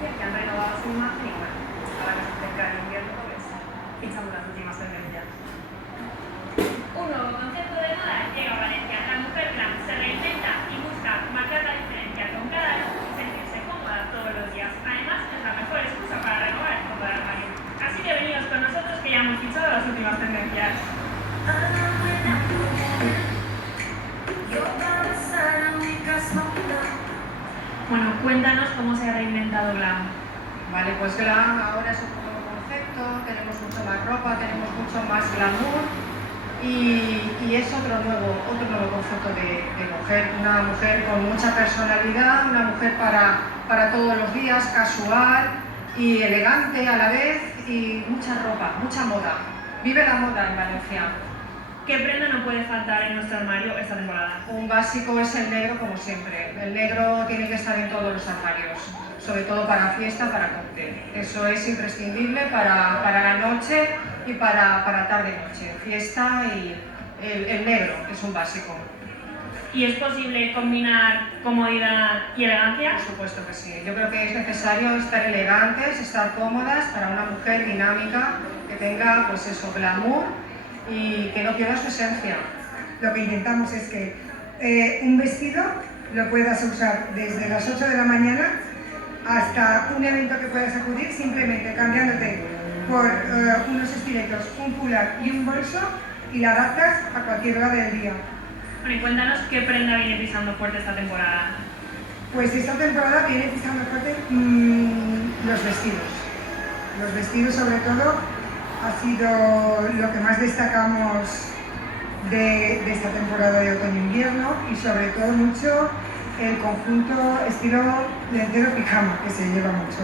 agencias que han renovado su imagen y bueno, ahora que se acerca el invierno, pues fichando las últimas tendencias. Un nuevo concepto de moda llega a Valencia. La mujer glam se reinventa y busca marcar la diferencia con cada look y sentirse cómoda todos los días. Además, es la mejor excusa para renovar el fondo de armario. Así que venidos con nosotros que ya hemos fichado las últimas tendencias. Bueno, cuéntanos cómo se ha reinventado glam. Vale, pues glam ahora es un nuevo concepto, tenemos mucho más ropa, tenemos mucho más glamour y es otro nuevo concepto de mujer, una mujer con mucha personalidad, una mujer para todos los días, casual y elegante a la vez y mucha ropa, mucha moda. Vive la moda en Valencia. ¿Qué prenda no puede faltar en nuestro armario esta temporada? Un básico es el negro, como siempre. El negro tiene que estar en todos los armarios, sobre todo para fiesta, para cóctel. Eso es imprescindible para la noche y para tarde-noche. Fiesta y el negro es un básico. ¿Y es posible combinar comodidad y elegancia? Por supuesto que sí. Yo creo que es necesario estar elegantes, estar cómodas para una mujer dinámica que tenga, pues eso, glamour y que no pierda su esencia. Lo que intentamos es que un vestido lo puedas usar desde las 8 de la mañana hasta un evento que puedas acudir simplemente cambiándote por unos estiletos, un fular y un bolso y la adaptas a cualquier hora del día. Bueno, y cuéntanos qué prenda viene pisando fuerte esta temporada. Pues esta temporada viene pisando fuerte los vestidos. Los vestidos sobre todo ha sido lo que más destacamos de esta temporada de otoño-invierno y sobre todo mucho el conjunto estilo lentero pijama que se lleva mucho.